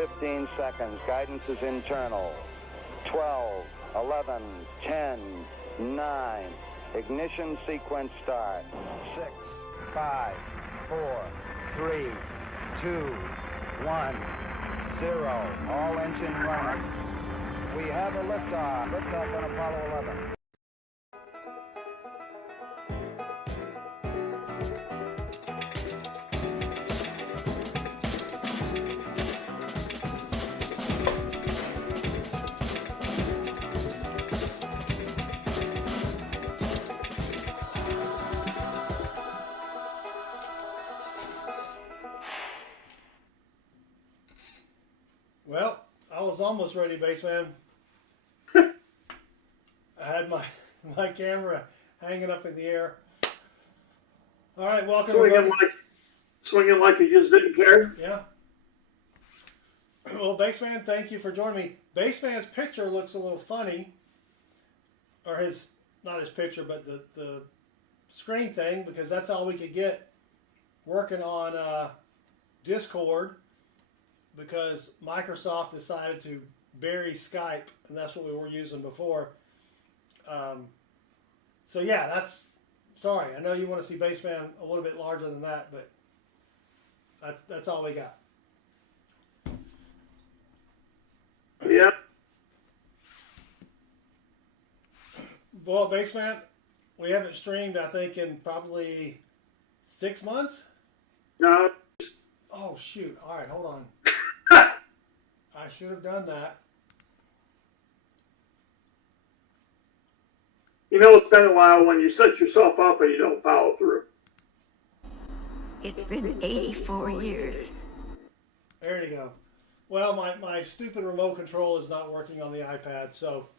15 seconds. Guidance is internal. 12, 11, 10, 9. Ignition sequence start. 6, 5, 4, 3, 2, 1, 0. All engine running. We have a liftoff. Liftoff on Apollo 11. Well, I was almost ready, Baseman. I had my camera hanging up in the air. All right, welcome. Swinging like you just didn't care. Yeah. Well, Baseman, thank you for joining me. Baseman's picture looks a little funny, or not his picture, but the screen thing, because that's all we could get working on Discord. Because Microsoft decided to bury Skype, and that's what we were using before. So yeah, sorry. I know you want to see Baseman a little bit larger than that, but that's all we got. Yeah. Well, Baseman, we haven't streamed, I think, in probably 6 months. No. Oh shoot! All right, hold on. I should have done that. You know, it's been a while when you set yourself up and you don't follow through. It's been 84 years. There you go. Well, my stupid remote control is not working on the iPad, so...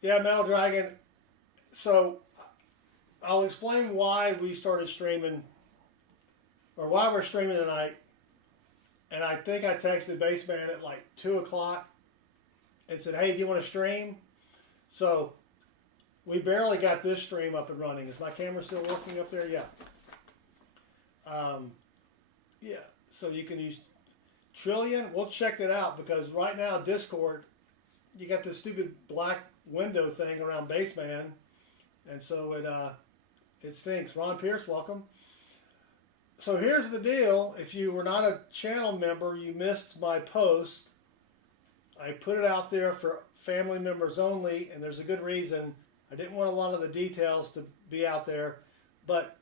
yeah, Metal Dragon. So, I'll explain why we started streaming, or why we're streaming tonight. And I think I texted Baseman at like 2 o'clock and said, hey, do you want to stream? So we barely got this stream up and running. Is my camera still working up there? Yeah. Yeah. So you can use Trillion. We'll check that out because right now Discord, you got this stupid black window thing around Baseman. And so it stinks. Ron Pierce, welcome. So here's the deal. If you were not a channel member, you missed my post. I put it out there for family members only, and there's a good reason. I didn't want a lot of the details to be out there. But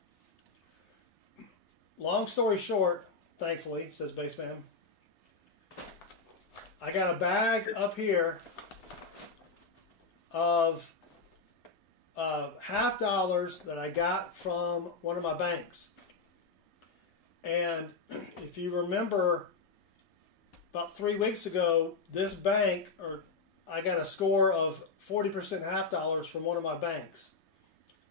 long story short, thankfully, says Baseman, I got a bag up here of $50 that I got from one of my banks. And if you remember, about 3 weeks ago, this bank, I got a score of 40% half dollars from one of my banks.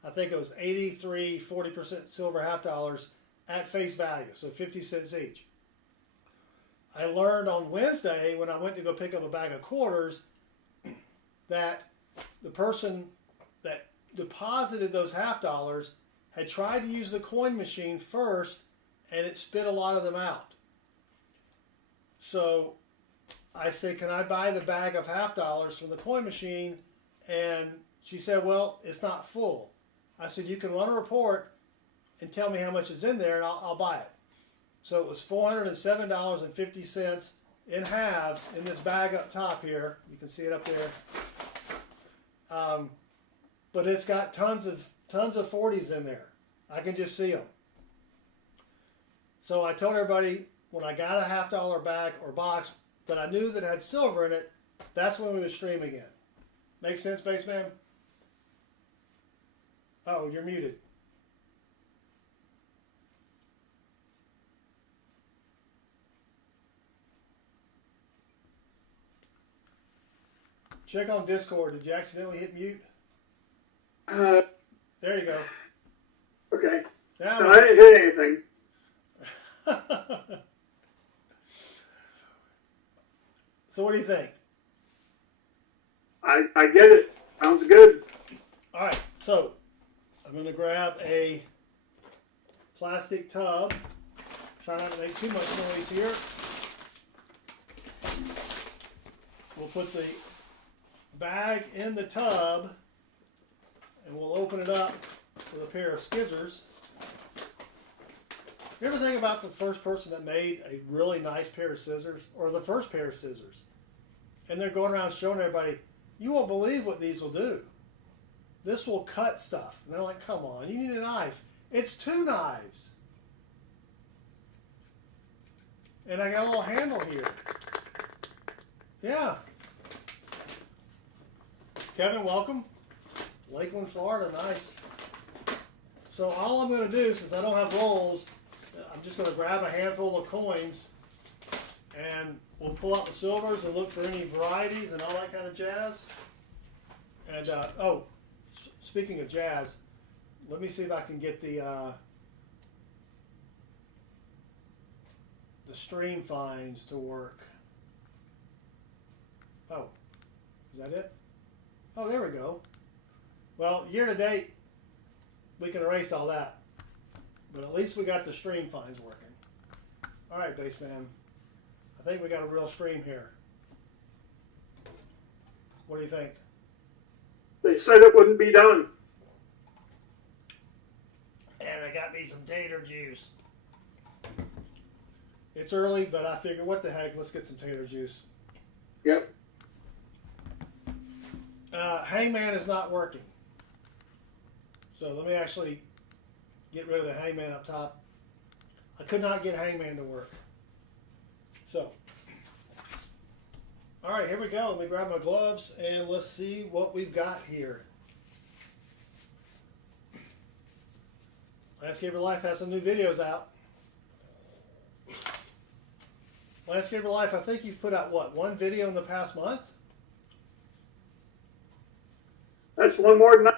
I think it was 83 40% silver half dollars at face value, so 50 cents each. I learned on Wednesday when I went to go pick up a bag of quarters that the person that deposited those half dollars had tried to use the coin machine first, and it spit a lot of them out. So I said, can I buy the bag of half dollars from the coin machine? And she said, well, it's not full. I said, you can run a report and tell me how much is in there, and I'll buy it. So it was $407.50 in halves in this bag up top here. You can see it up there. But it's got tons of 40s in there. I can just see them. So I told everybody when I got a half dollar bag or box that I knew that had silver in it, that's when we would stream again. Make sense, Baseman? Oh, you're muted. Check on Discord. Did you accidentally hit mute? There you go. Okay. Now no, I didn't hit anything. So what do you think? I get it. Sounds good. All right. So I'm going to grab a plastic tub Try not to make too much noise here. We'll put the bag in the tub and we'll open it up with a pair of scissors. You ever think about the first person that made a really nice pair of scissors, or the first pair of scissors? And they're going around showing everybody, you won't believe what these will do. This will cut stuff. And they're like, come on, you need a knife. It's 2 knives. And I got a little handle here. Yeah. Kevin, welcome. Lakeland, Florida, nice. So all I'm going to do, since I don't have rolls, I'm just going to grab a handful of coins and we'll pull out the silvers and look for any varieties and all that kind of jazz. And, speaking of jazz, let me see if I can get the stream finds to work. Oh, is that it? Oh, there we go. Well, year to date, we can erase all that. But at least we got the stream finds working. All right, Bassman. I think we got a real stream here. What do you think? They said it wouldn't be done. And I got me some tater juice. It's early, but I figured, what the heck, let's get some tater juice. Yep. Hangman is not working. So let me actually get rid of the hangman up top. I could not get hangman to work. So, all right, here we go. Let me grab my gloves and let's see what we've got here. Landscaper Life has some new videos out. Landscaper Life, I think you've put out, what, 1 video in the past month? That's one more than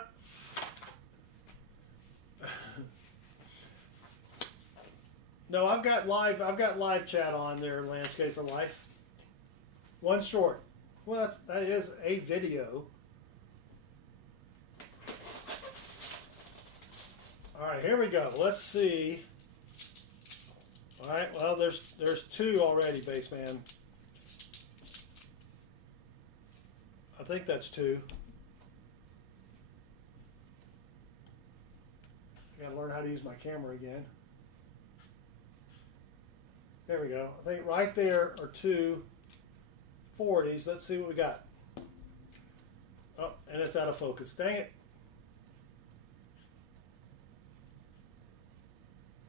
No, I've got live chat on there, Landscaper Life. 1 short. Well, that is a video. All right, here we go. Let's see. All right, well, there's 2 already, Bassman. I think that's 2. I gotta learn how to use my camera again. There we go. I think right there are 2 40s. Let's see what we got. Oh, and it's out of focus. Dang it.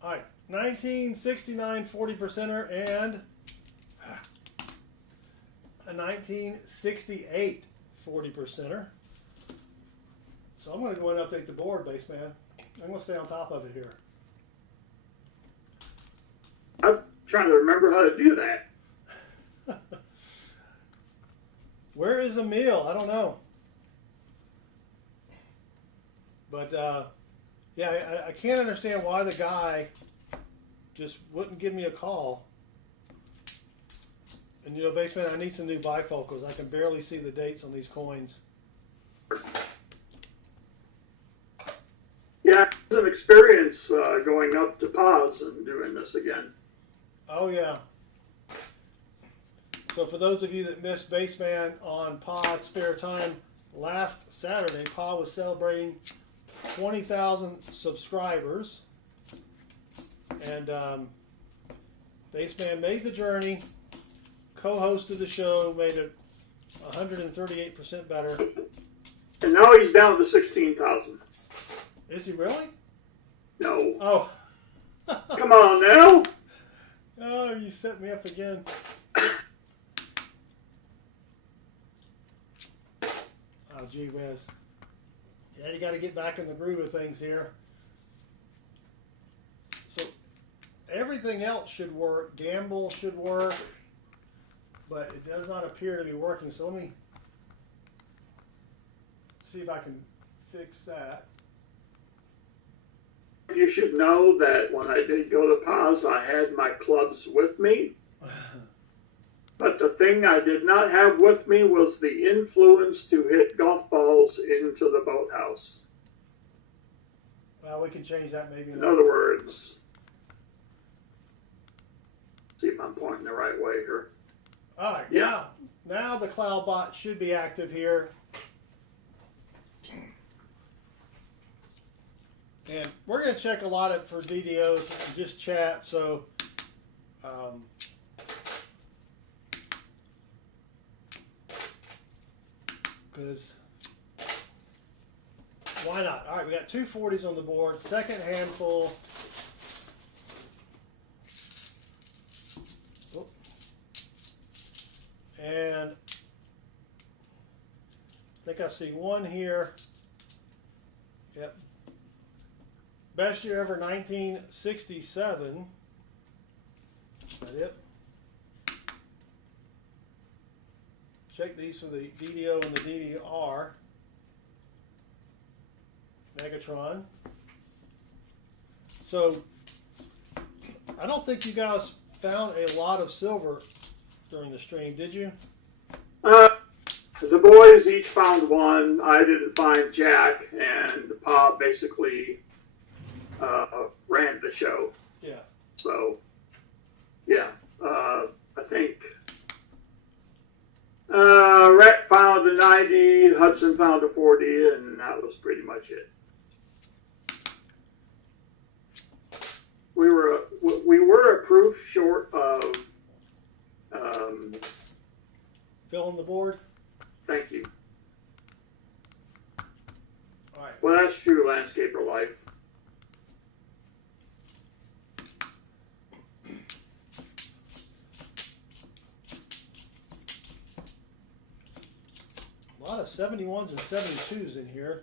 All right, 1969 40%er and a 1968 40%er. So I'm going to go ahead and update the board, Bassman. I'm going to stay on top of it here. I'm trying to remember how to do that. Where is Emil? I don't know. But, yeah, I can't understand why the guy just wouldn't give me a call. And, you know, Bassman, I need some new bifocals. I can barely see the dates on these coins. Yeah, it's an experience going up to pause and doing this again. Oh, yeah. So for those of you that missed Bassman on Pa's Spare Time, last Saturday, Pa was celebrating 20,000 subscribers. And Bassman made the journey, co-hosted the show, made it 138% better. And now he's down to 16,000. Is he really? No. Oh. Come on now. Oh, you set me up again. Oh, gee whiz. Yeah, you got to get back in the groove of things here. So, everything else should work. Gamble should work. But it does not appear to be working. So, let me see if I can fix that. You should know that when I did go to pause, I had my clubs with me. But the thing I did not have with me was the influence to hit golf balls into the boathouse. Well, we can change that maybe. In other words, if I'm pointing the right way here. All right, Yeah. now the cloud bot should be active here. And we're going to check a lot for videos and just chat, so because why not? All right, we got two 40s on the board. Second handful. Oop. And I think I see one here. Yep. Best year ever, 1967. Is that it? Check these for the DDO and the DDR. Megatron. So, I don't think you guys found a lot of silver during the stream, did you? The boys each found one. I didn't find Jack, and Pop basically ran the show. Yeah. So, yeah, I think Rhett found a 90, Hudson found a 40, and that was pretty much it. We were a proof short of. Filling the board? Thank you. All right. Well, that's true, landscaper life. A lot of 71s and 72s in here.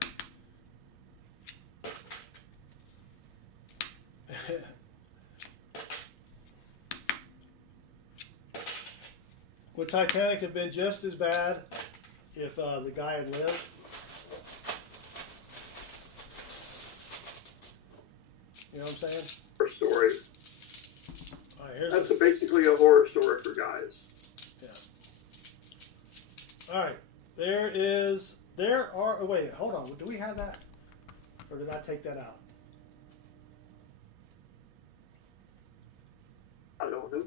Would Titanic have been just as bad if the guy had lived? You know what I'm saying? Horror story. All right, here's That's basically a horror story for guys. Yeah. All right. Oh wait, hold on. Do we have that? Or did I take that out? I don't know.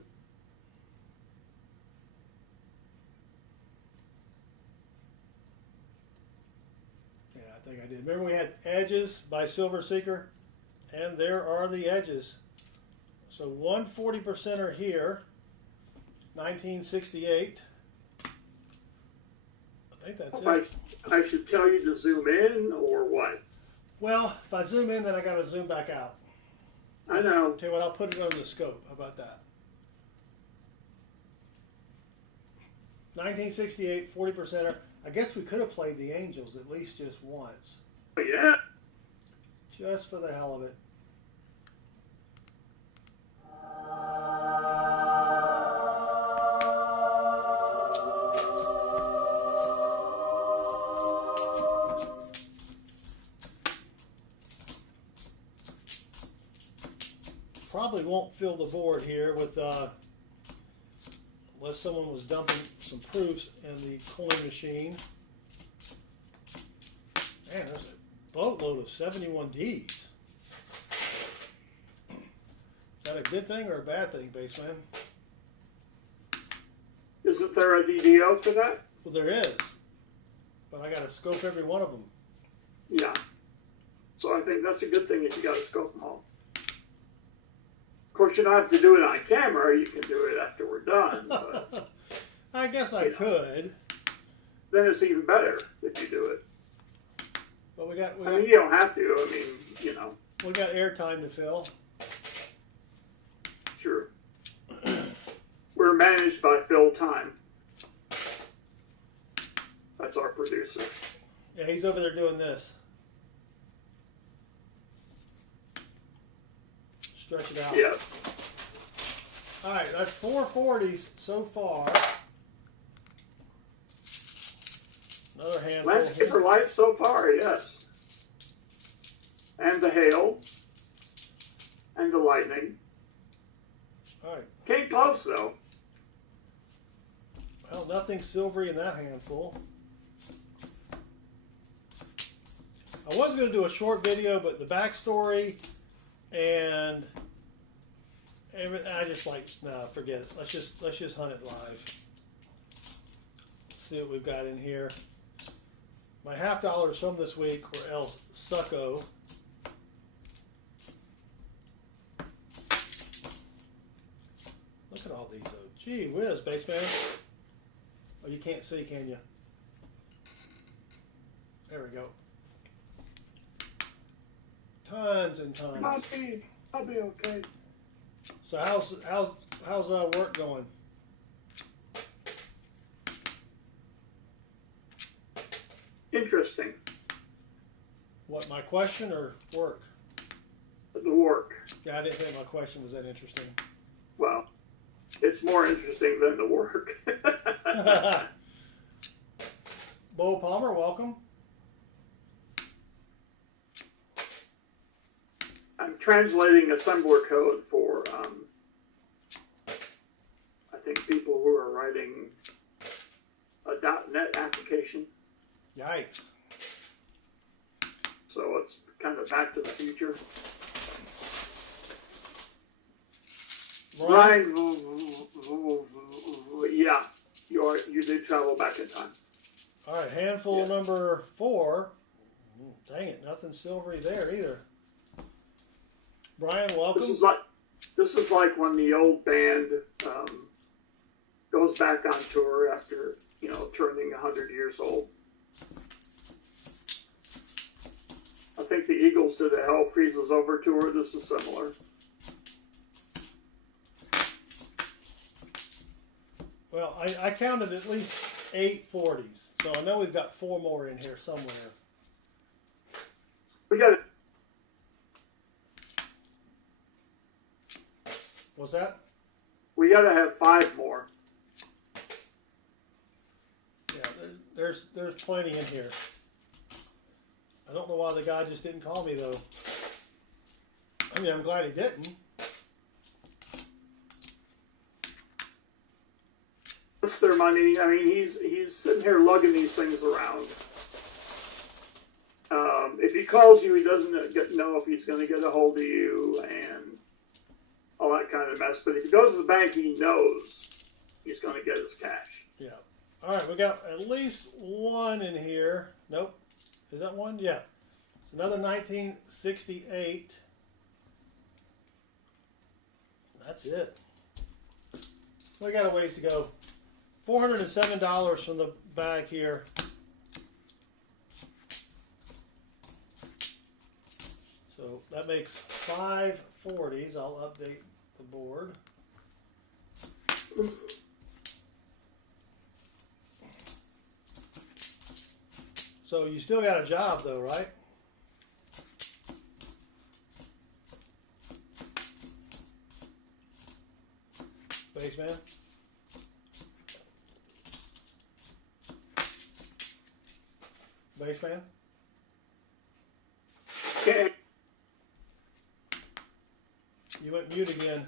Yeah, I think I did. Remember we had Edges by Silver Seeker? And there are the edges. So 140% are here. 1968. I think that's it. I should tell you to zoom in or what? Well, if I zoom in, then I got to zoom back out. I know. Tell you what, I'll put it on the scope. How about that? 1968, 40%er. I guess we could have played the Angels at least just once. But yeah. Just for the hell of it. Probably won't fill the board here with unless someone was dumping some proofs in the coin machine. Man, there's a boatload of 71Ds. Is that a good thing or a bad thing, Baseman? Isn't there a DDO for that? Well, there is. But I got to scope every one of them. Yeah. So I think that's a good thing if you got to scope them all. Of course, you don't have to do it on camera. You can do it after we're done. But, I guess I could. then it's even better if you do it. But we got I mean, you don't have to. I mean, you know. we got airtime to fill. Sure. We're managed by Phil Time. That's our producer. Yeah, he's over there doing this. Stretch it out. Yeah. All right, that's 4 40s so far. Another handful. Landscaper life so far, yes. And the hail. And the lightning. All right. Came close, though. Well, nothing silvery in that handful. I was going to do a short video, but the backstory and I just like, no, forget it. Let's just hunt it live. See what we've got in here. My $50 from this week were El Succo. Look at all these though. Gee whiz, Baseman. Oh, you can't see, can you? There we go. Tons and tons. I'll be okay. So how's work going? Interesting. What, my question or work? The work. Yeah, I didn't think my question was that interesting. Well, it's more interesting than the work. Bo Palmer, welcome. I'm translating assembler code for, I think, people who are writing a .NET application. Yikes. So it's kind of back to the future. Ryan, yeah, you did travel back in time. All right, handful number 4. Dang it, nothing silvery there either. Brian, welcome. This is like when the old band goes back on tour after turning 100 years old. I think the Eagles did a Hell Freezes Over tour. This is similar. Well, I counted at least 8 40s, so I know we've got 4 more in here somewhere. We got it. What's that? We got to have 5 more. Yeah, there's plenty in here. I don't know why the guy just didn't call me though. I mean, I'm glad he didn't. What's their money? I mean, he's sitting here lugging these things around. If he calls you, he doesn't know if he's going to get a hold of you and all that kind of mess. But if he goes to the bank, he knows he's going to get his cash. Yeah. All right, we got at least 1 in here. Nope. Is that 1? Yeah. It's another 1968. That's it. We got a ways to go. $407 from the bag here. So that makes 5 40s. I'll update the board. So you still got a job though, right? Spaceman? Spaceman? Okay. You went mute again.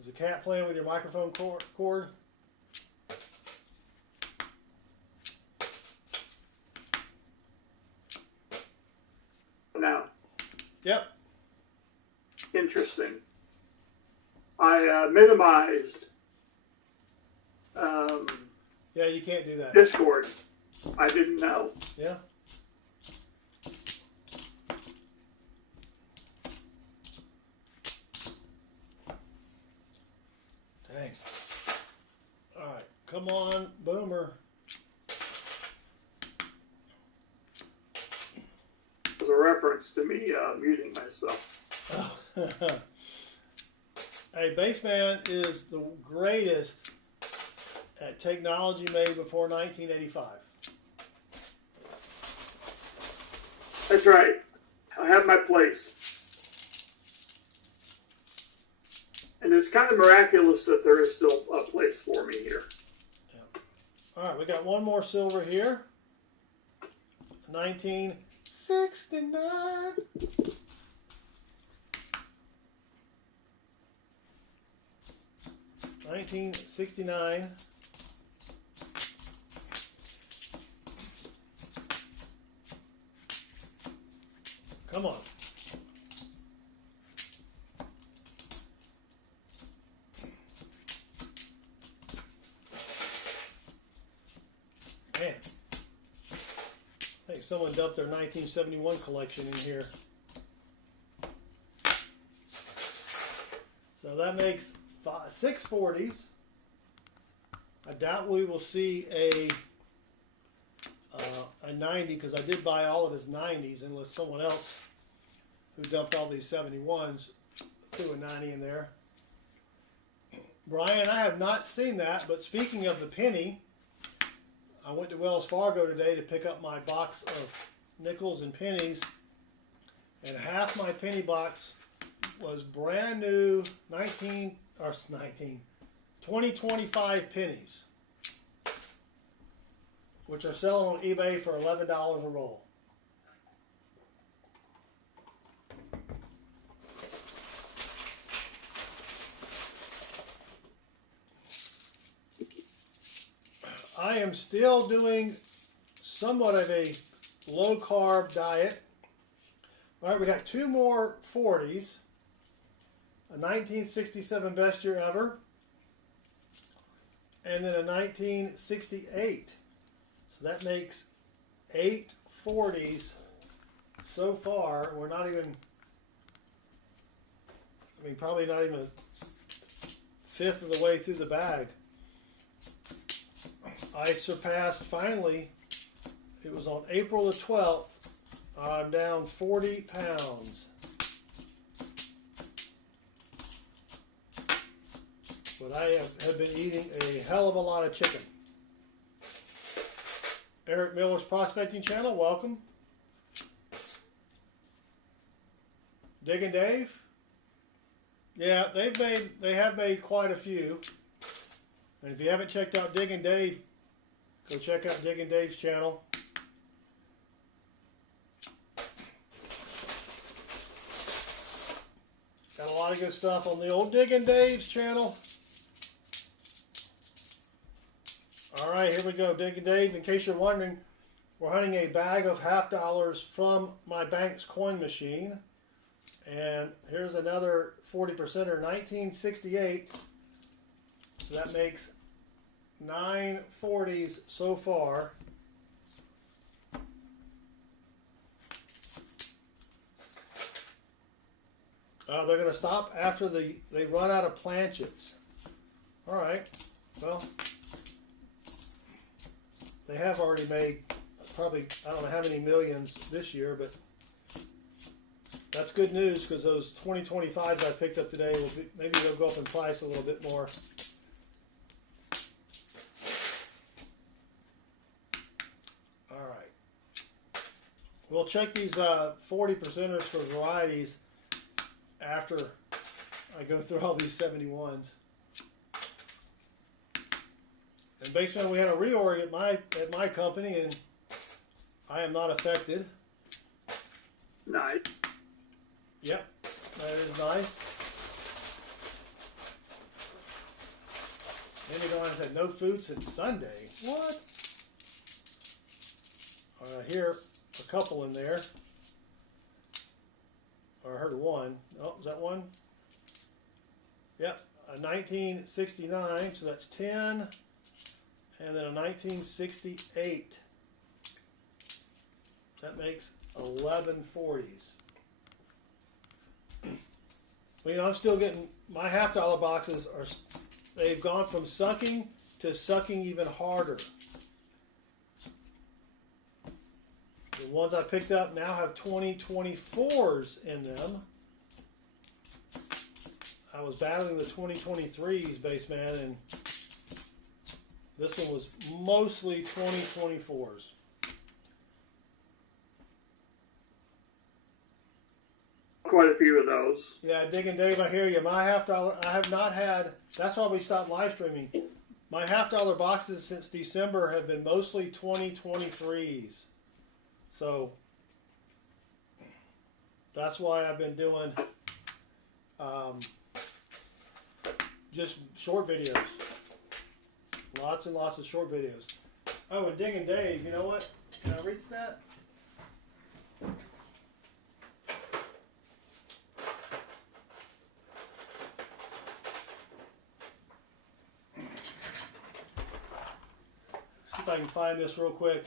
Is the cat playing with your microphone cord? Now. Yep. Interesting. I minimized Yeah, you can't do that. Discord. I didn't know. Yeah. Dang. All right, come on, Boomer. As a reference to me muting myself. Oh. Hey, Baseman is the greatest at technology made before 1985. That's right. I have my place. And it's kind of miraculous that there is still a place for me here. Yeah. All right, we got 1 more silver here. 1969. 1969. Come on. someone dumped their 1971 collection in here. So that makes 6 40s. I doubt we will see a 90 because I did buy all of his 90s unless someone else who dumped all these 71s threw a 90 in there. Brian, I have not seen that, but speaking of the penny, I went to Wells Fargo today to pick up my box of nickels and pennies, and half my penny box was brand new 2025 pennies, which are selling on eBay for $11 a roll. I am still doing somewhat of a low carb diet. All right, we got 2 more 40s. A 1967 best year ever, and then a 1968. So that makes 8 40s so far. We're not even, I mean, probably not even a fifth of the way through the bag. I surpassed finally, it was on April the 12th, I'm down 40 pounds. But I have been eating a hell of a lot of chicken. Eric Miller's Prospecting Channel, welcome. Dig and Dave? Yeah, they have made quite a few. And if you haven't checked out Dig and Dave, go check out Dig and Dave's channel. Got a lot of good stuff on the old Dig and Dave's channel. Alright, here we go. Dig and Dave, in case you're wondering, we're hunting a bag of $half from my bank's coin machine. And here's another 40%er, 1968. So that makes 9 40s so far. They're going to stop after they run out of planchets. Alright, well, they have already made probably, I don't know how many millions this year, but that's good news because those 2025s I picked up today, will be, maybe they'll go up in price a little bit more. Alright. We'll check these 40%ers for varieties after I go through all these 71s. And basically, we had a reorg at my company, and I am not affected. Nice. Yep, that is nice. Then you go on and said no food since Sunday. What? All right, here a couple in there. Or I heard one. Oh, is that one? Yep, a 1969. So that's 10. And then a 1968. That makes 11 40s. Well, you know, I'm still getting, my $half boxes are, they've gone from sucking to sucking even harder. The ones I picked up now have 2024s in them. I was battling the 2023s, base man, and this one was mostly 2024s. Quite a few of those. Yeah, Dig and Dave, I hear you. My $half, I have not had, that's why we stopped live streaming. My $half boxes since December have been mostly 2023s. So, that's why I've been doing just short videos. Lots and lots of short videos. Oh, and Dig and Dave, you know what? Can I reach that? See if I can find this real quick.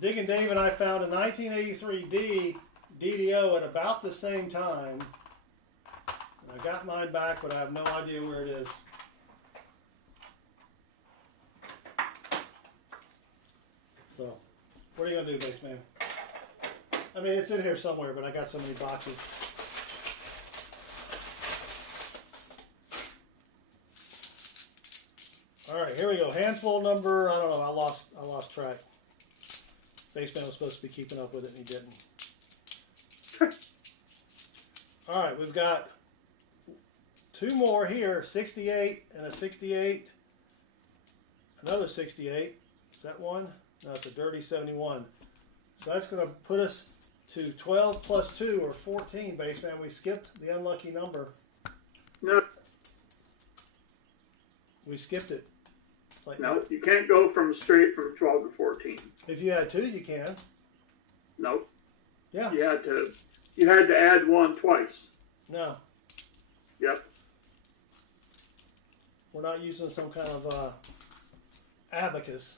Digging Dave and I found a 1983 DDO at about the same time. And I got mine back, but I have no idea where it is. So, what are you gonna do, Bass Man? I mean, it's in here somewhere, but I got so many boxes. All right, here we go. Handful number, I don't know, I lost track. Bassman was supposed to be keeping up with it and he didn't. All right, we've got two more here, 68 and a 68. Another 68. Is that one? No, it's a dirty 71. So that's going to put us to 12 plus 2 or 14, Bassman. We skipped the unlucky number. No. We skipped it. Like, No, you can't go straight from 12 to 14. if you had two, you can. Nope. Yeah. You had to add one twice. No. Yep. We're not using some kind of abacus.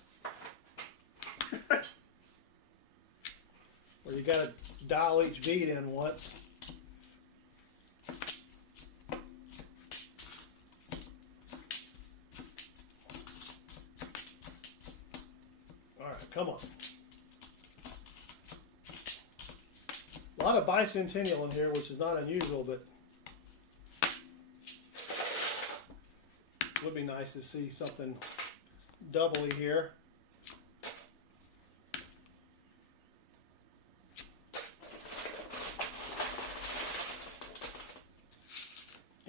Where you got to dial each beat in once. All right, come on. A lot of bicentennial in here, which is not unusual, but would be nice to see something doubly here.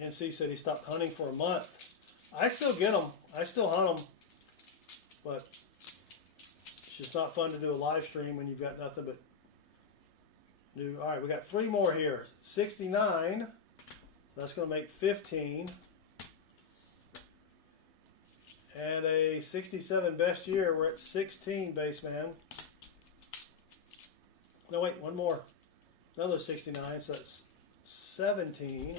NC said he stopped hunting for a month. I still get them. I still hunt them. But it's just not fun to do a live stream when you've got nothing but new. All right, we got three more here. 69. So that's going to make 15. And a 67 best year. We're at 16, Bassman. No, wait, one more. Another 69, so that's 17.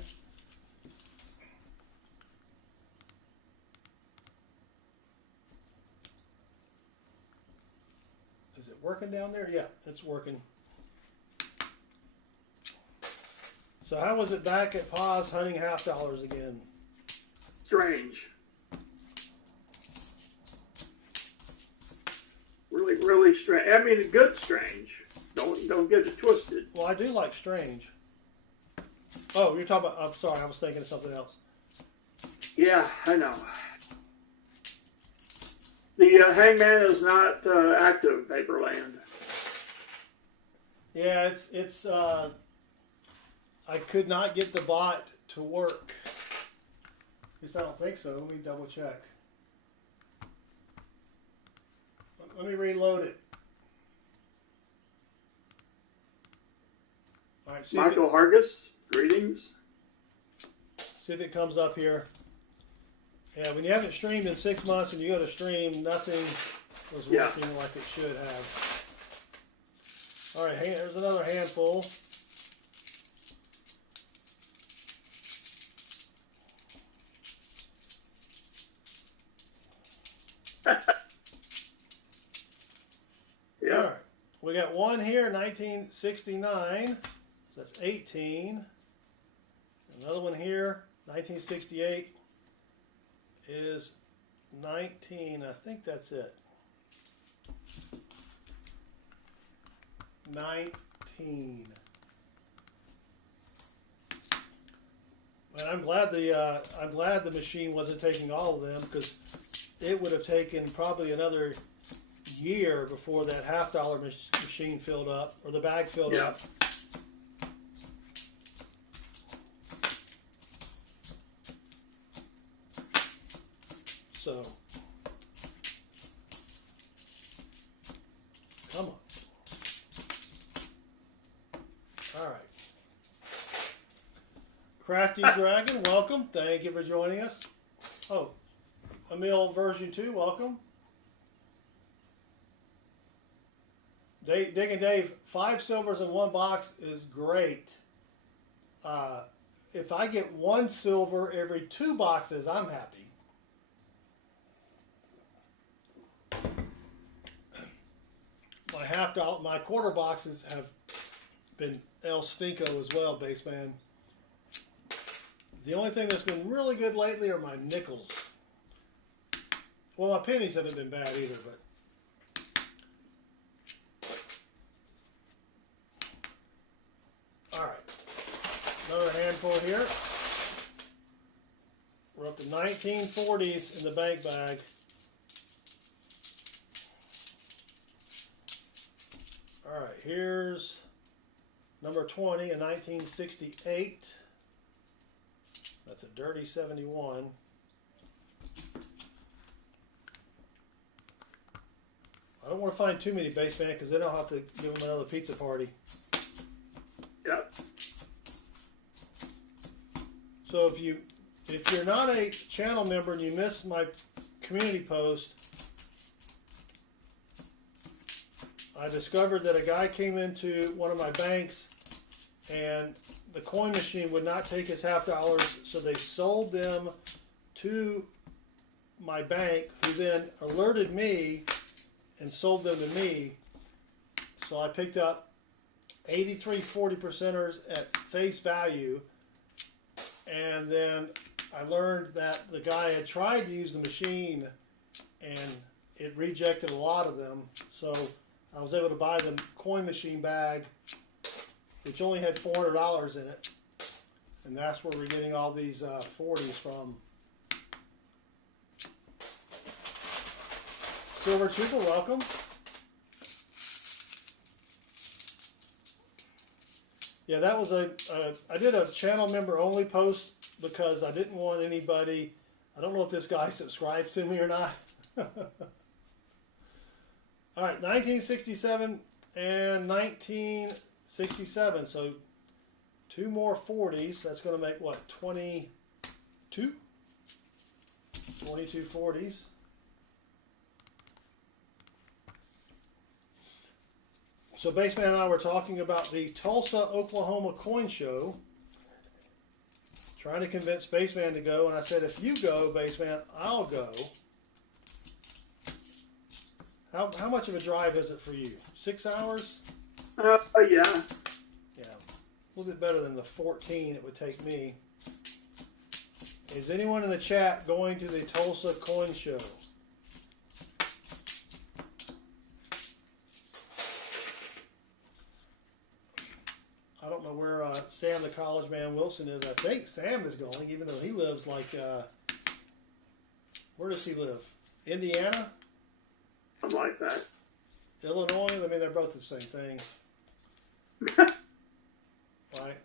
Is it working down there? Yeah, it's working. So how was it back at Paws hunting half dollars again? Strange. Really, really strange. I mean, good strange. Don't get it twisted. Well, I do like strange. Oh, you're talking about, I'm sorry, I was thinking of something else. Yeah, I know. The hangman is not active, Paperland. Yeah, it's I could not get the bot to work. At least I don't think so. Let me double check. Let me reload it. All right, Michael Hargis, greetings. See if it comes up here. Yeah, when you haven't streamed in 6 months and you go to stream, nothing was working like it should have. All right, there's another handful. Yeah. All right, we got one here, 1969. So that's 18. Another one here, 1968 is 19. I think that's it. 19. And I'm glad the machine wasn't taking all of them, because it would have taken probably another year before that $half machine filled up, or the bag filled up. So, come on. All right. Crafty Dragon, welcome. Thank you for joining us. Oh, Emil version 2, welcome. Dick and Dave, 5 silvers in one box is great. If I get 1 silver every 2 boxes, I'm happy. my $half, my quarter boxes have been El Stinko as well, baseman. The only thing that's been really good lately are my nickels. Well, my pennies haven't been bad either, but. All right, another handful here. We're up to 1940s in the bank bag. All right, here's number 20 in 1968. That's a dirty 71. I don't want to find too many, baseman, because then I'll have to give them another pizza party. Yep. So if you're not a channel member and you missed my community post, I discovered that a guy came into one of my banks and the coin machine would not take his $half, so they sold them to my bank, who then alerted me and sold them to me. So I picked up 83 40%ers at face value, and then I learned that the guy had tried to use the machine and it rejected a lot of them. So I was able to buy the coin machine bag, which only had $400 in it, and that's where we're getting all these 40s from. Silver Trooper, welcome. Yeah, that was I did a channel member only post because I didn't want anybody, I don't know if this guy subscribes to me or not. All right, 1967 and 1967, so two more 40s. That's going to make what, 22? 22 40s. So Baseman and I were talking about the Tulsa, Oklahoma coin show, trying to convince Baseman to go, and I said, if you go, Baseman, I'll go. How much of a drive is it for you? 6 hours? Yeah. Yeah, a little bit better than the 14 it would take me. Is anyone in the chat going to the Tulsa coin show? I don't know where Sam the college man Wilson is. I think Sam is going, even though he lives like, where does he live? Indiana? Something like that. Illinois? I mean, they're both the same thing. Right?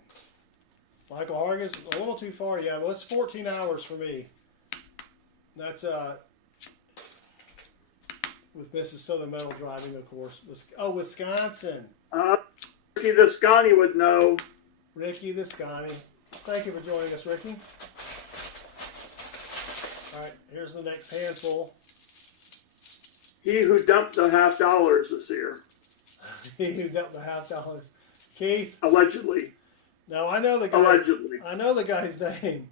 Michael Hargis, a little too far. Yeah, well, it's 14 hours for me. That's with Mrs. Southern Metal driving, of course. Oh, Wisconsin. Ricky the Scotty would know. Ricky the Scotty. Thank you for joining us, Ricky. All right, here's the next handful. He who dumped the $half is here. He who dumped the $half. Keith. Allegedly. No, I know the guy. Allegedly. I know the guy's name.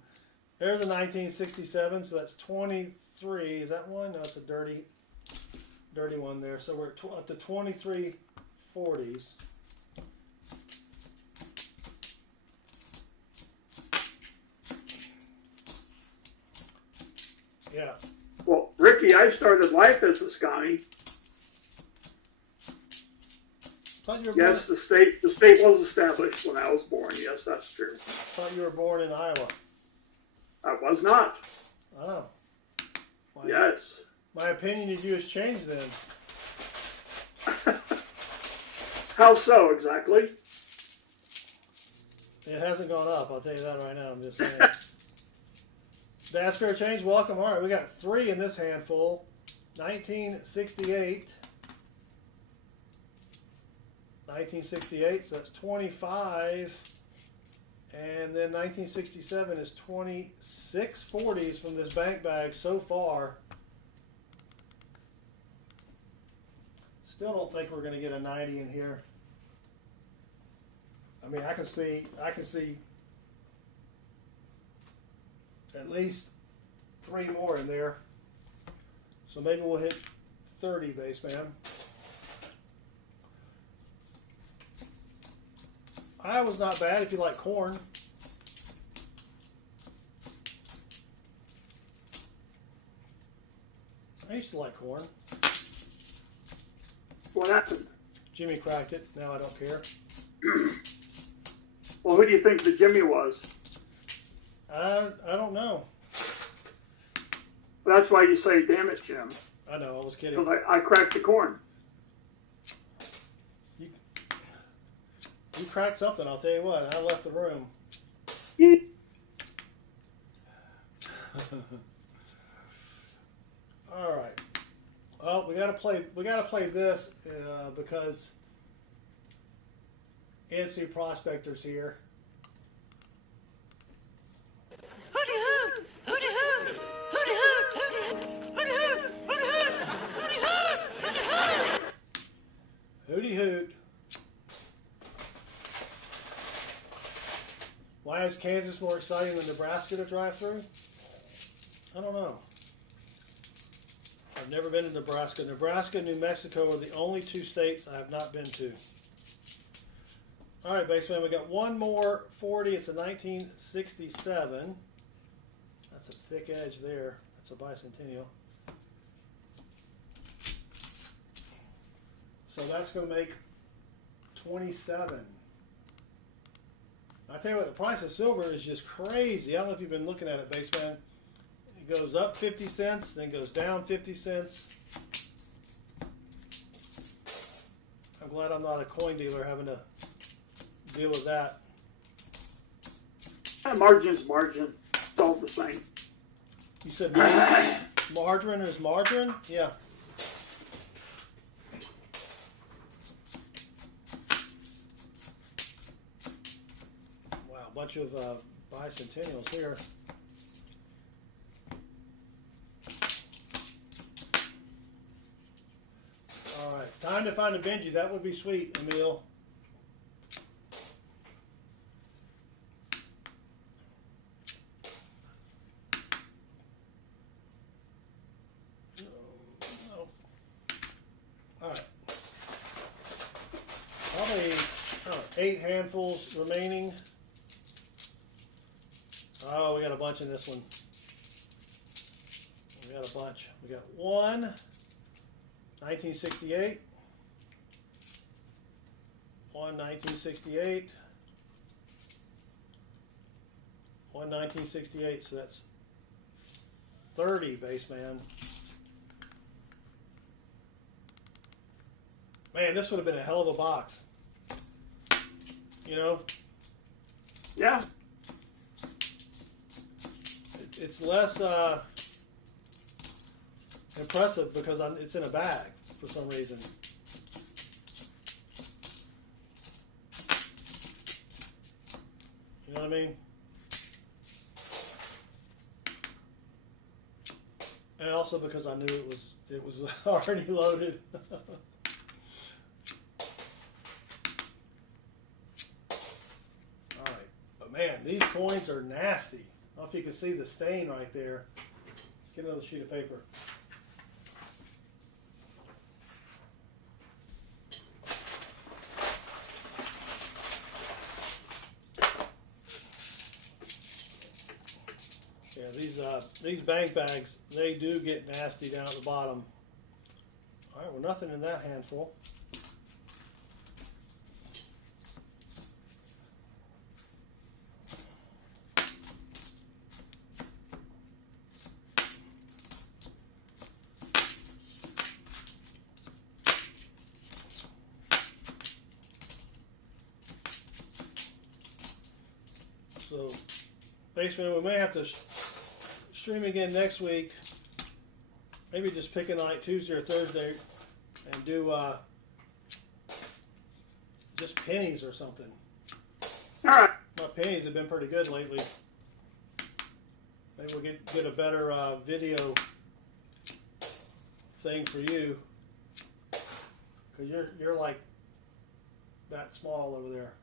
There's a 1967, so that's 23. Is that one? No, it's a dirty one there. So we're up to 23 40s. Yeah. Well, Ricky, I started life as a Scotty. Yes, the state was established when I was born. Yes, that's true. I thought you were born in Iowa. I was not. Oh. Yes. My opinion of you has changed then. How so, exactly? It hasn't gone up, I'll tell you that right now. I'm just saying. That's fair change. Welcome. All right, we got 3 in this handful. 1968. 1968, so that's 25. And then 1967 is 26 40s from this bank bag so far. Still don't think we're going to get a 90 in here. I mean, I can see at least 3 more in there. So maybe we'll hit 30, Baseman. Iowa's not bad if you like corn. I used to like corn. What happened? Jimmy cracked it. Now I don't care. Well, who do you think the Jimmy was? I don't know. That's why you say, damn it, Jim. I know, I was kidding. Because I cracked the corn. You cracked something, I'll tell you what. I left the room. All right. Well, we gotta play this because NC Prospector's here. Hooty hoot! Hooty hoot! Hooty hoot! Hooty hoot! Hooty hoot! Hooty hoot! Hooty hoot! Hooty hoot. Why is Kansas more exciting than Nebraska to drive through? I don't know. I've never been to Nebraska. Nebraska and New Mexico are the only two states I have not been to. All right, Baseman, we got one more 40. It's a 1967. That's a thick edge there. That's a bicentennial. So that's going to make 27. I tell you what, the price of silver is just crazy. I don't know if you've been looking at it, Baseman. It goes up 50 cents, then goes down 50 cents. I'm glad I'm not a coin dealer having to deal with that. Margin's margin. It's all the same. You said margarine is margarine? Yeah. Wow, a bunch of bicentennials here. All right, time to find a Benji. That would be sweet, Emil. All right. Probably 8 handfuls remaining. Oh, we got a bunch in this one. We got a bunch. We got one. 1968, one 1968, one 1968, so that's 30, Baseman. Man, this would have been a hell of a box. You know? Yeah. It's less impressive because it's in a bag for some reason. You know what I mean? And also because I knew it was already loaded. All right, but man, these coins are nasty. I don't know if you can see the stain right there. Let's get another sheet of paper. Yeah, these bank bags, they do get nasty down at the bottom. All right, well, nothing in that handful. So, Baseman, we may have to stream again next week. Maybe just pick a night, Tuesday or Thursday, and do just pennies or something. All right. My pennies have been pretty good lately. Maybe we'll get a better video thing for you, because you're like that small over there.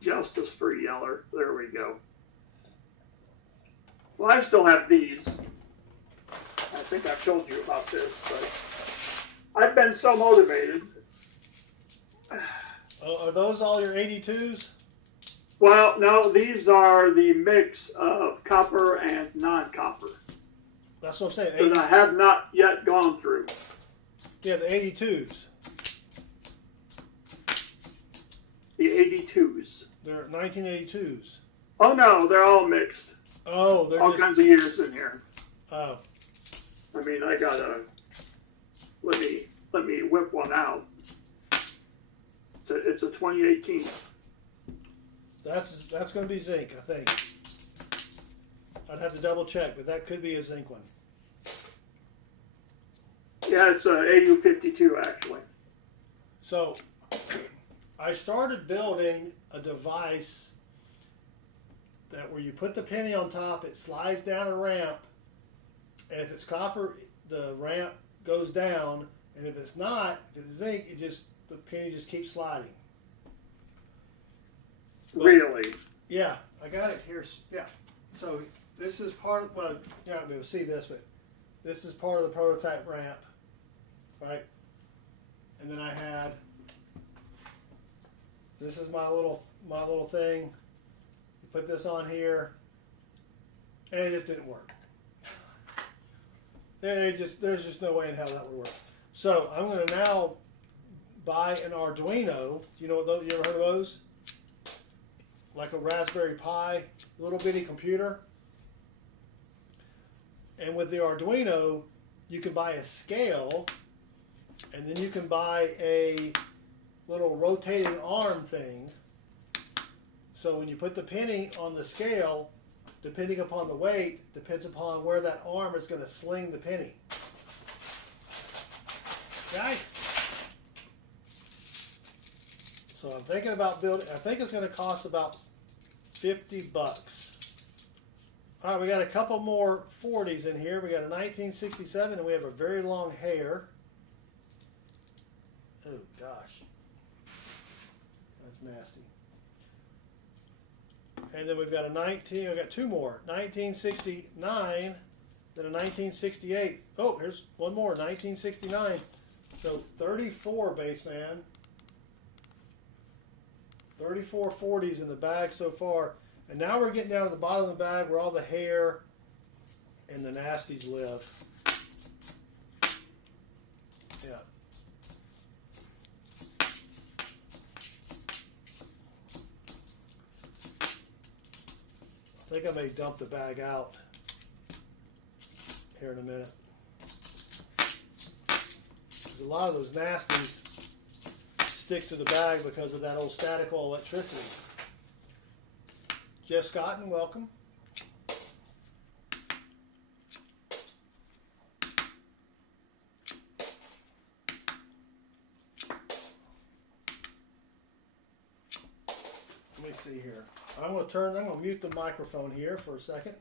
Justice for Yeller. There we go. Well, I still have these. I think I've told you about this, but I've been so motivated. Oh, are those all your 82s? Well, no, these are the mix of copper and non-copper That's what I'm saying. that I have not yet gone through. Yeah, the 82s. The 82s. They're 1982s. Oh no, they're all mixed. Oh, they're All just, kinds of years in here. oh, I mean, I gotta let me whip one out. It's a 2018. that's going to be zinc, I think. I'd have to double check, but that could be a zinc one. Yeah, it's a AU52 actually. So, I started building a device that where you put the penny on top, it slides down a ramp, and if it's copper, the ramp goes down, and if it's not, if it's zinc, the penny just keeps sliding. But, Really? yeah, I got it here. Yeah, so this is part of, well, you're not going to be able to see this, but this is part of the prototype ramp, right? And then I had, this is my little thing. You put this on here, and it just didn't work. There's just no way in hell that would work. So I'm going to now buy an Arduino. Do you know what those? You ever heard of those? Like a Raspberry Pi, little bitty computer. And with the Arduino, you can buy a scale, and then you can buy a little rotating arm thing. So when you put the penny on the scale, depending upon the weight, depends upon where that arm is going to sling the penny. Nice. So I'm thinking about building, I think it's going to cost about $50. All right, we got a couple more 40s in here. We got a 1967, and we have a very long hair. Oh, gosh. That's nasty. And then we've got we've got two more. 1969, then a 1968. Oh, here's one more, 1969. So 34, baseman. 34 40s in the bag so far. And now we're getting down to the bottom of the bag where all the hair and the nasties live. Yeah. I think I may dump the bag out here in a minute. Because a lot of those nasties stick to the bag because of that old statical electricity. Jeff Scotton, welcome. Let me see here. I'm going to mute the microphone here for a second.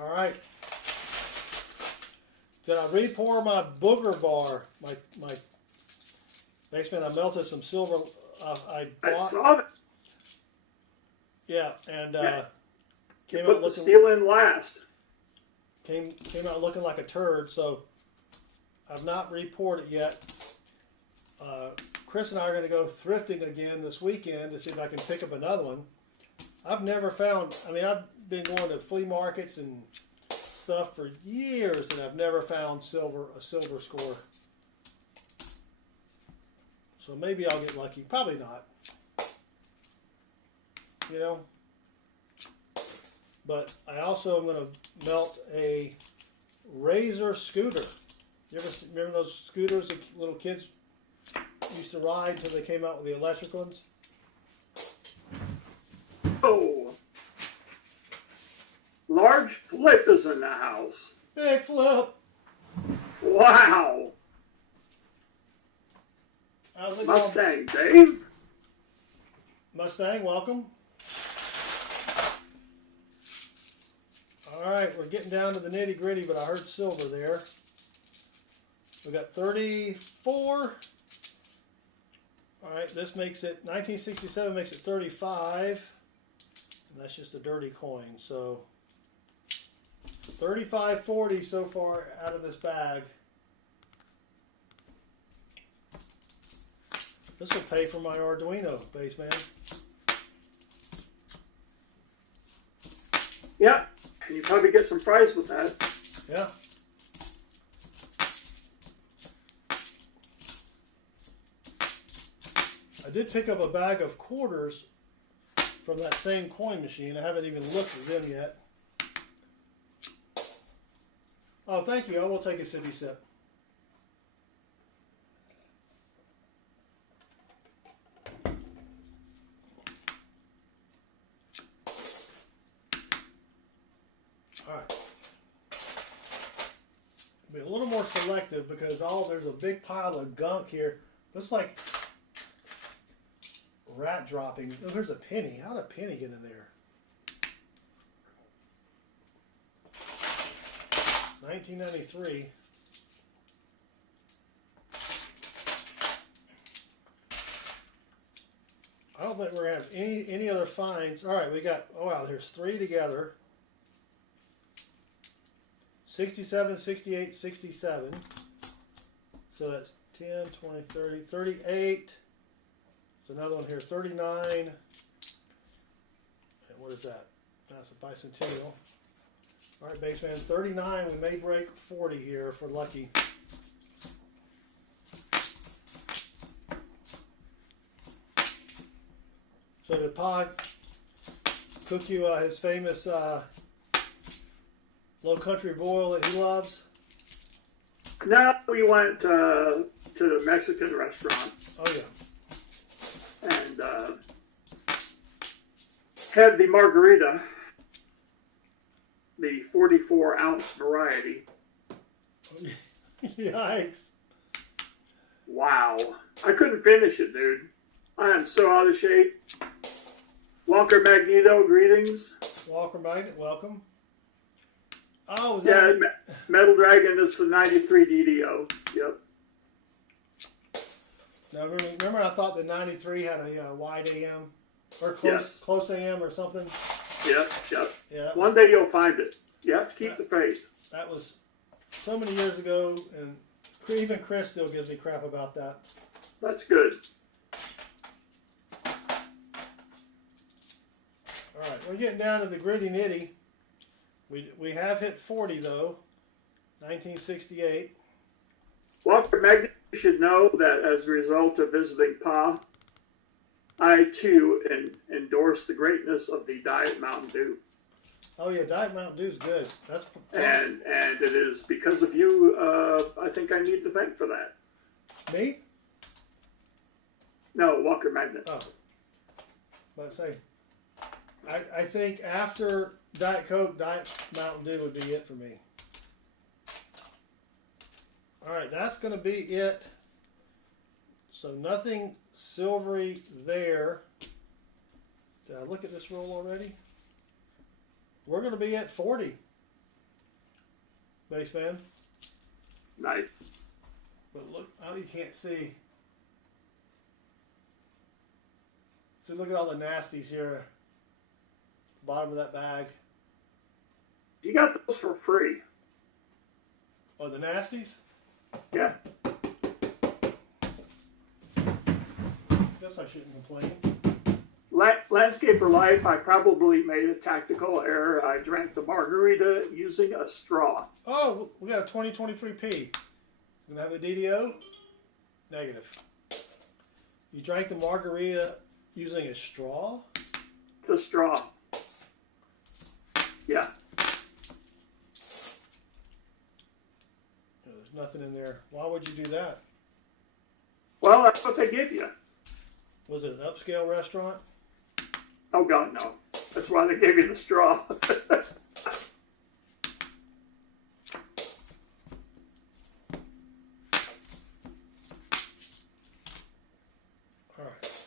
All right. Did I re-pour my booger bar? My basement. I melted some silver. I saw it. Yeah, and came out looking steel in last. Came out looking like a turd. So I've not re-poured it yet. Chris and I are going to go thrifting again this weekend to see if I can pick up another one. I've never found. I mean, I've been going to flea markets and stuff for years, and I've never found a silver score. So maybe I'll get lucky. Probably not. You know. But I also am going to melt a Razor scooter. You ever remember those scooters that little kids used to ride until they came out with the electric ones? Oh. Large Flip is in the house. Big Flip. Wow. How's it Mustang, going? Dave. Mustang, welcome. All right, we're getting down to the nitty gritty, but I heard silver there. We got 34. All right, this makes it, 1967 makes it 35. And that's just a dirty coin. So 35.40 so far out of this bag. This will pay for my Arduino, Baseman. Yeah, and you probably get some fries with that. Yeah. I did pick up a bag of quarters from that same coin machine. I haven't even looked at them yet. Oh, thank you. I will take a sippy sip. All right. Be a little more selective because there's a big pile of gunk here. Looks like rat dropping. Oh, there's a penny. How'd a penny get in there? 1993. I don't think we're gonna have any other finds. All right, we got. Oh wow, there's 3 together. 67, 68, 67. So that's 10, 20, 30, 38. There's another one here, 39. And what is that? That's a bicentennial. All right, Baseman, 39. We may break 40 here if we're lucky. So did Pa cook you his famous low country boil that he loves? Now we went to the Mexican restaurant. Oh yeah. And had the margarita, the 44-ounce variety. Yikes. Wow. I couldn't finish it, dude. I am so out of shape. Walker Magneto, greetings. Walker Magnet, welcome. Oh, was Yeah, that? Metal Dragon is the 93 DDO. Yep. Now remember, I thought the 93 had a wide AM or Yes. close AM or something. Yep, yep. Yeah, One day you'll find it. You have to keep the faith. that was so many years ago, and even Chris still gives me crap about that. That's good. All right, we're getting down to the gritty nitty. We have hit 40 though, 1968. Walker Magnet, you should know that as a result of visiting Pa, I too endorse the greatness of the Diet Mountain Dew. Oh yeah, Diet Mountain Dew's good. That's And it is because of you, I think I need to thank for that. me. No, Walker Magnet. Oh, let's say. I think after Diet Coke, Diet Mountain Dew would be it for me. All right, that's going to be it. So nothing silvery there. Did I look at this roll already? We're going to be at 40. Baseman. Nice. But look, oh, you can't see. So look at all the nasties here. Bottom of that bag. You got those for free. Oh, the nasties? Yeah. Guess I shouldn't complain. Landscaper Life, I probably made a tactical error. I drank the margarita using a straw. Oh, we got a 2023P. Gonna have the DDO? Negative. You drank the margarita using a straw? It's a straw. Yeah. There's nothing in there. Why would you do that? Well, that's what they give you. Was it an upscale restaurant? Oh, God, no. That's why they gave you the straw. All right.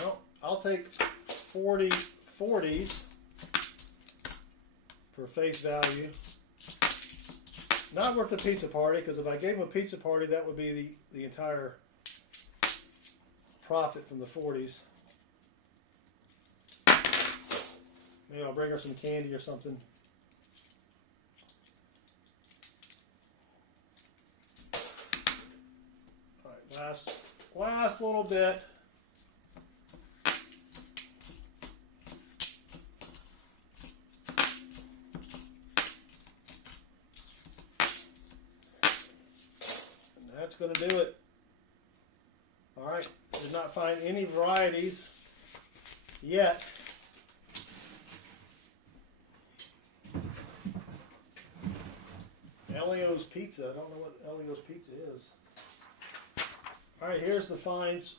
Well, I'll take 40 40s. for face value. Not worth a pizza party, because if I gave them a pizza party, that would be the entire profit from the 40s. Maybe I'll bring her some candy or something. All right, last little bit. And that's going to do it. All right, did not find any varieties yet. Elio's Pizza. I don't know what Elio's Pizza is. All right, here's the finds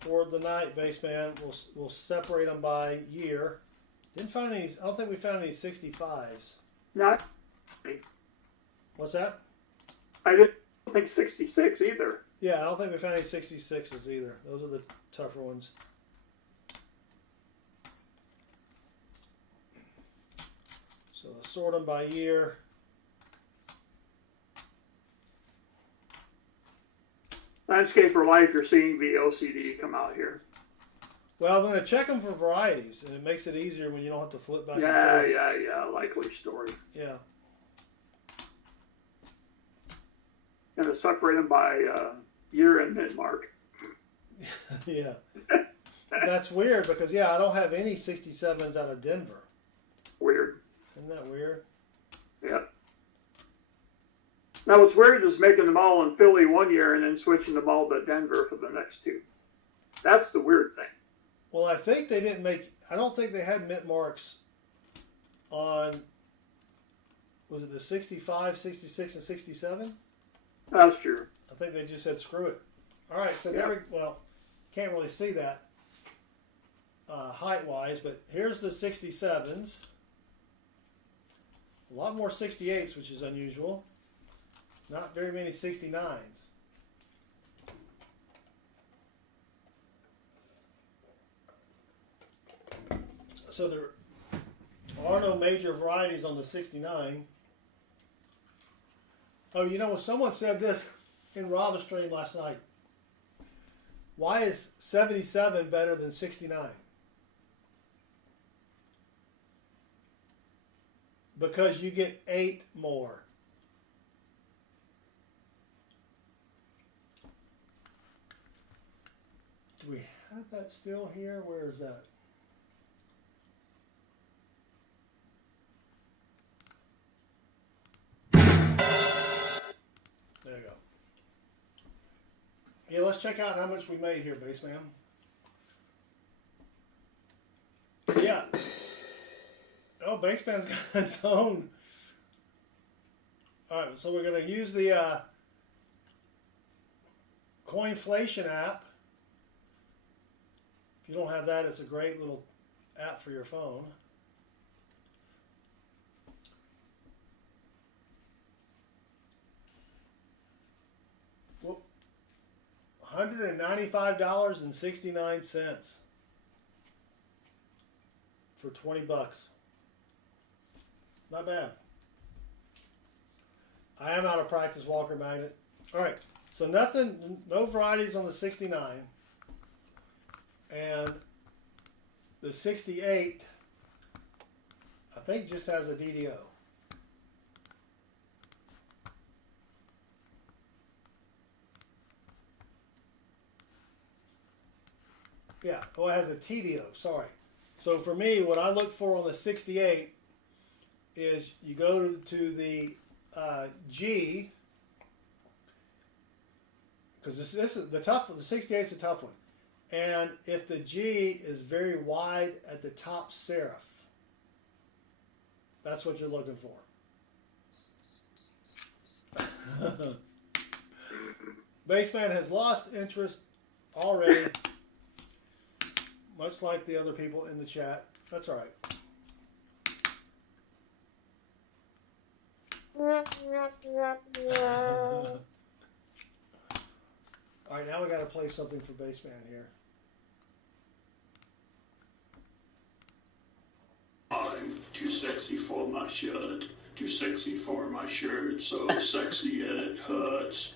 for the night, Baseman. We'll separate them by year. Didn't find any. I don't think we found any 65s. Not. What's that? I didn't think 66 either. Yeah, I don't think we found any 66s either. Those are the tougher ones. So let's sort them by year. Landscaper Life, you're seeing the LCD come out here. Well, I'm going to check them for varieties, and it makes it easier when you don't have to flip back and Yeah, forth. yeah. Likely story. Yeah. Gonna separate them by year and mid mark. Yeah. That's weird because, yeah, I don't have any 67s out of Denver. Weird. Isn't that weird? Yep. Now what's weird is making them all in Philly one year and then switching them all to Denver for the next two. That's the weird thing. Well, I think they didn't make, I don't think they had mint marks on, was it the 65, 66, and 67? That's true. I think they just said screw it. All right, so there we, well, can't really see that height-wise, but here's the 67s. A lot more 68s, which is unusual. Not very many 69s. So there are no major varieties on the 69. Oh, you know, someone said this in Rob's stream last night. Why is 77 better than 69? Because you get 8 more. Do we have that still here? Where is that? There you go. Yeah, let's check out how much we made here, Baseman. Yeah. Oh, Baseman's got his own. All right, so we're going to use the Coinflation app. If you don't have that, it's a great little app for your phone. $195.69 for 20 bucks. Not bad. I am out of practice Walker magnet. All right, so nothing, no varieties on the 69, and the 68, I think, just has a DDO. Yeah, oh, it has a TDO, sorry. So for me, what I look for on the 68 is you go to the G, because this is the tough, the 68 is a tough one. And if the G is very wide at the top serif, that's what you're looking for. Baseman has lost interest already. Much like the other people in the chat. That's all right. All right, now we got to play something for Baseman here. I'm too sexy for my shirt. Too sexy for my shirt, so sexy it hurts.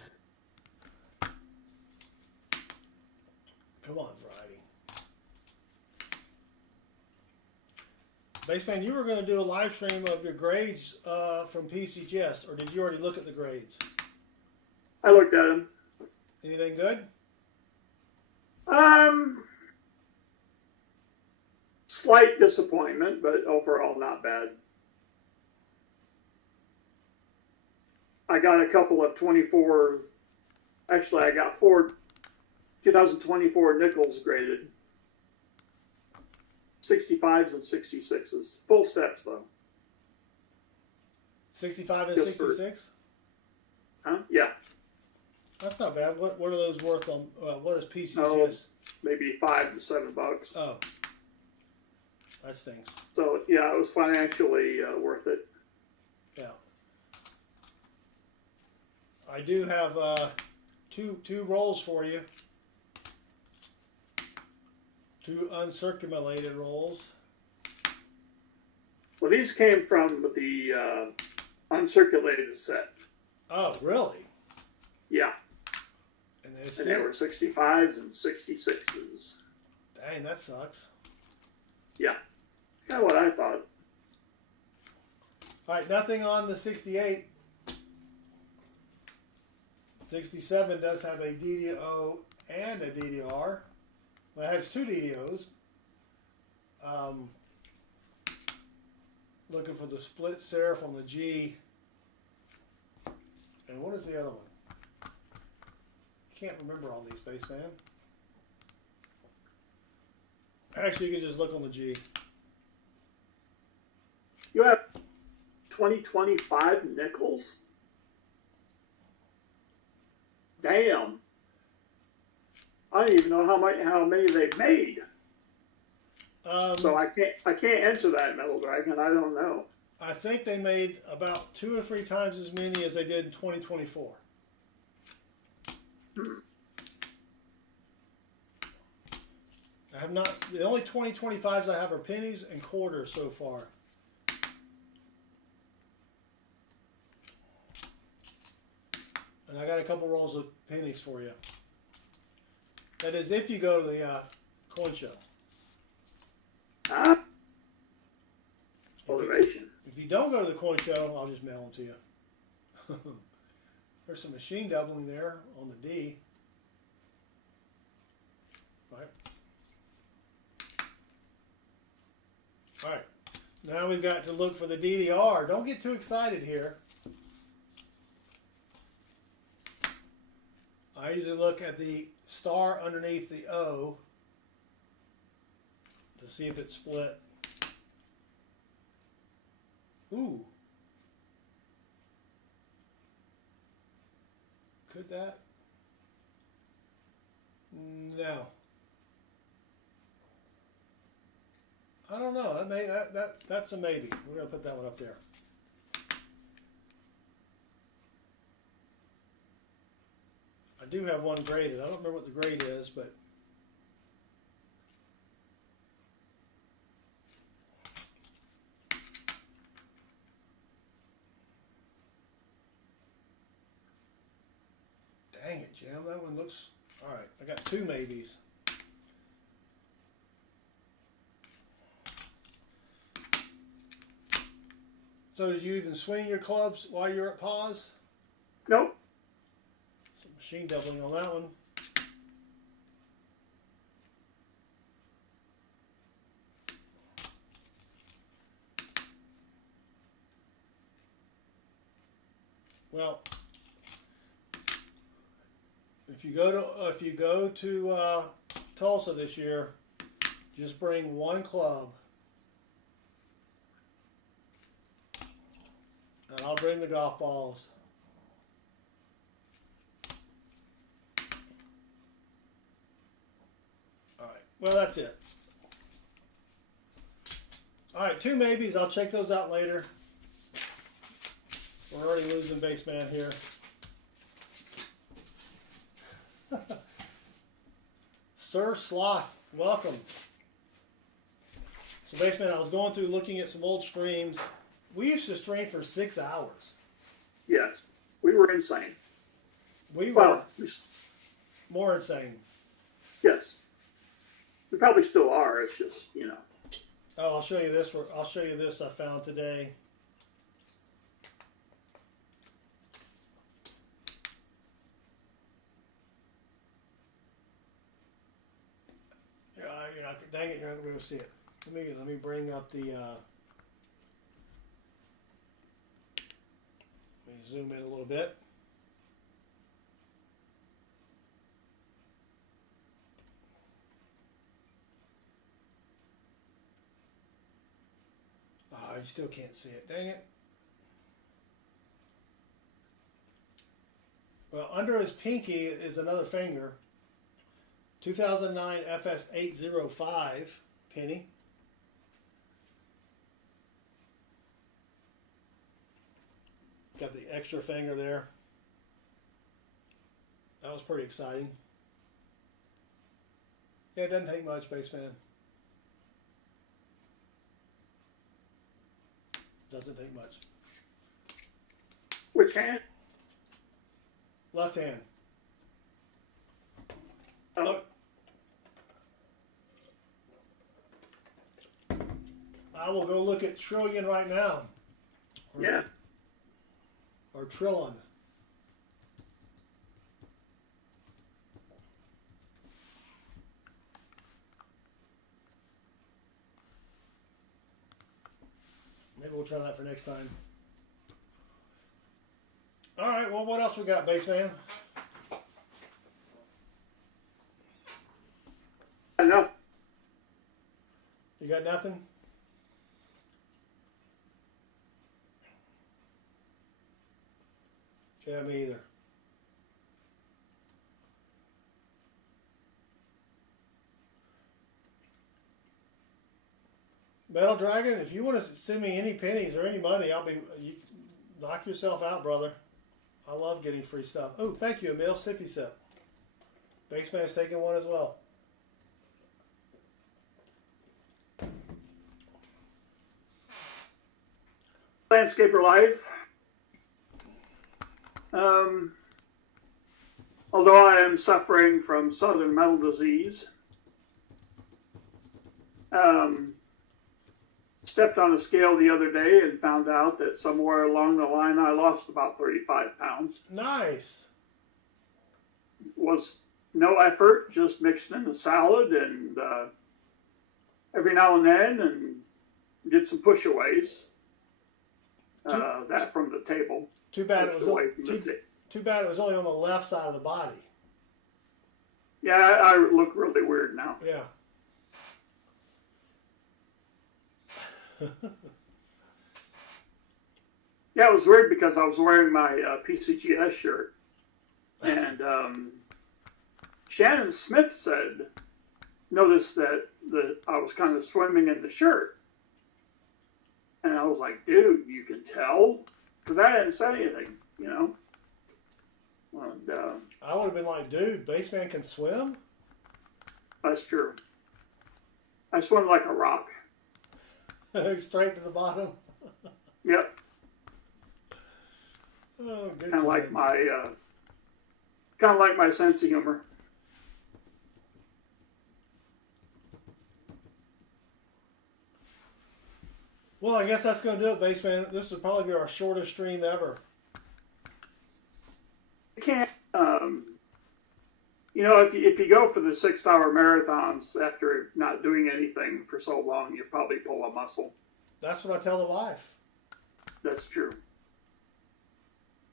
Come on, variety. Baseman, you were going to do a live stream of your grades from PCGS, or did you already look at the grades? I looked at them. Anything good? Slight disappointment, but overall not bad. I got a couple of 24, actually I got 4 2024 nickels graded. 65s and 66s. Full steps though. 65 and Just 66? Huh? Yeah. That's not bad. What are those worth on, what is PCGS? Oh, maybe $5 to $7. Oh. That stinks. So yeah, it was financially worth it. Yeah. I do have two rolls for you. 2 uncirculated rolls. Well, these came from the uncirculated set. Oh, really? Yeah. And And they were 65s and 66s. Dang, that sucks. Yeah. Kind of what I thought. All right, nothing on the 68. 67 does have a DDO and a DDR. Well, it has 2 DDOs. Looking for the split serif on the G. And what is the other one? Can't remember all these, Spaceman. Actually, you can just look on the G. You have 2025 nickels? Damn. I don't even know how many they've made. So I can't answer that, Metal Dragon. I don't know. I think they made about 2 or 3 times as many as they did in 2024. I have not. The only 2025s I have are pennies and quarters so far. And I got a couple rolls of pennies for you. That is if you go to the coin show. Huh? Motivation. If you don't go to the coin show, I'll just mail them to you. There's some machine doubling there on the D. Right. All right. Now we've got to look for the DDR. Don't get too excited here. I usually look at the star underneath the O to see if it's split. Ooh. Could that? No. I don't know. That's a maybe. We're gonna put that one up there. I do have one graded. I don't remember what the grade is, but dang it, Jim. That one looks all right. I got 2 maybes. So did you even swing your clubs while you're at pause? Nope. Some machine doubling on that one. Well, if you go to Tulsa this year, just bring 1 club. And I'll bring the golf balls. All right. Well, that's it. All right, 2 maybes. I'll check those out later. We're already losing base man here. Sir Sloth, welcome. So, Baseman, I was going through looking at some old streams We used to stream for 6 hours. Yes, we were insane. We were Well, more insane. yes, we probably still are. It's just, you know. Oh, I'll show you this. I'll show you this I found today. Dang it, you're not going to be able to see it. Let me bring up the, let me zoom in a little bit. Oh, you still can't see it. Dang it. Well, under his pinky is another finger. 2009 FS805 penny. Got the extra finger there. That was pretty exciting. Yeah, it doesn't take much, Baseman. Doesn't take much. Which hand? Left hand. Oh. I will go look at trillion right now. Yeah. Or trillon. Maybe we'll try that for next time. All right, well, what else we got, Baseman? Enough. You got nothing? Yeah, me either. Metal Dragon, if you want to send me any pennies or any money, you knock yourself out, brother. I love getting free stuff. Oh, thank you, Emil. Sippy sip. Baseman's taking one as well. Landscaper Life. Although I am suffering from southern metal disease, stepped on a scale the other day and found out that somewhere along the line I lost about 35 pounds. Nice. Was no effort, just mixed in a salad and every now and then, and did some push-aways. That from the table. Too bad it was away from the too bad it was only on the left side of the body. Yeah, I look really weird now. Yeah. Yeah, it was weird because I was wearing my PCGS shirt, and Shannon Smith noticed that I was kind of swimming in the shirt, and I was like, "Dude, you can tell," because I hadn't said anything, you know. And I would have been like, "Dude, Baseman can swim?" That's true. I swim like a rock. Straight to the bottom. Yep. Oh, good. Kind of like my sense of humor. Well, I guess that's going to do it, Baseman. This will probably be our shortest stream ever. You can't, you know, if you go for the 6-hour marathons after not doing anything for so long, you probably pull a muscle. That's what I tell the wife. That's true.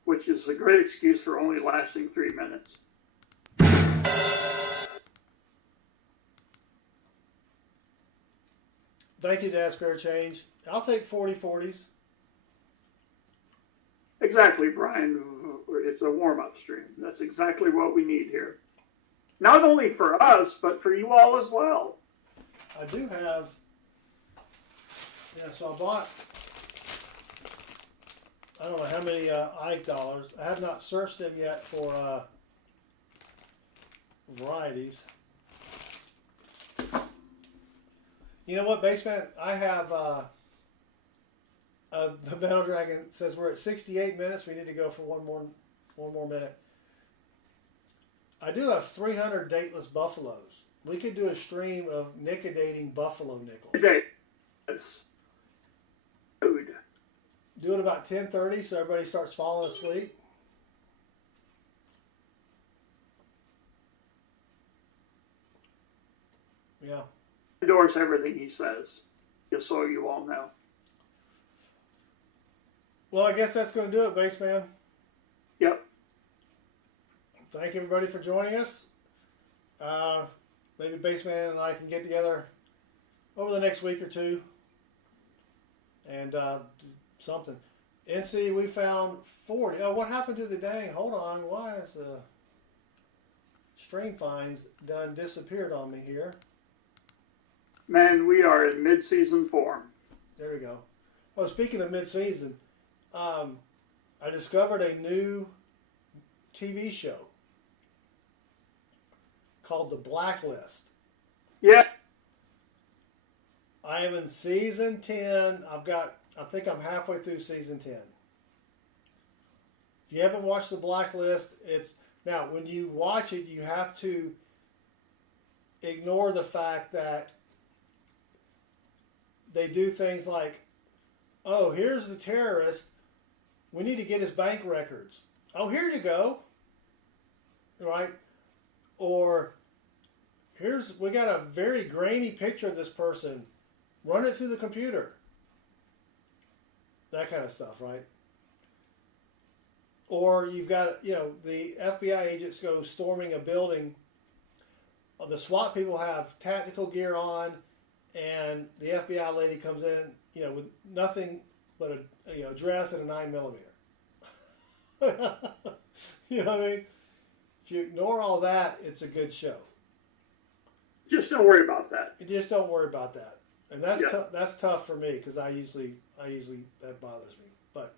Which is a great excuse for only lasting 3 minutes. Thank you, Dad. Spare change. I'll take 40/40s. Exactly, Brian. It's a warm-up stream. That's exactly what we need here. Not only for us, but for you all as well. I do have. Yeah, so I bought. I don't know how many Ike dollars. I have not searched them yet for varieties. You know what, Baseman? I have The Metal Dragon says we're at 68 minutes. We need to go for one more minute. I do have 300 dateless buffaloes. We could do a stream of nickodating buffalo nickels. Yes. Food. Do it about 10:30 so everybody starts falling asleep. Yeah. Endorse everything he says, just so you all know. Well, I guess that's going to do it, Baseman. Yep. Thank everybody for joining us. Maybe Baseman and I can get together over the next week or two and do something. NC, we found 40. Oh, what happened to the dang? Hold on. Why is the stream finds done disappeared on me here? Man, we are in mid-season form. There we go. Oh, speaking of mid-season, I discovered a new TV show called The Blacklist. Yeah. I am in season 10. I think I'm halfway through season 10. If you haven't watched The Blacklist, now when you watch it, you have to ignore the fact that they do things like, oh, here's the terrorist. We need to get his bank records. Oh, here you go. Right? Or we got a very grainy picture of this person. Run it through the computer. That kind of stuff, right? Or you've got, the FBI agents go storming a building. The SWAT people have tactical gear on, and the FBI lady comes in, with nothing but a dress and a 9mm. You know what I mean? If you ignore all that, it's a good show. Just don't worry about that. You just don't worry about that, and that's tough for me because I usually that bothers me. But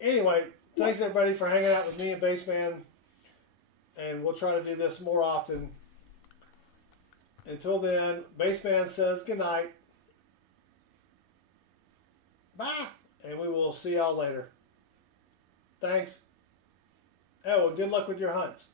anyway, thanks everybody for hanging out with me and Baseman, and we'll try to do this more often. Until then, Baseman says good night. Bye, and we will see y'all later. Thanks. Oh, well, good luck with your hunts.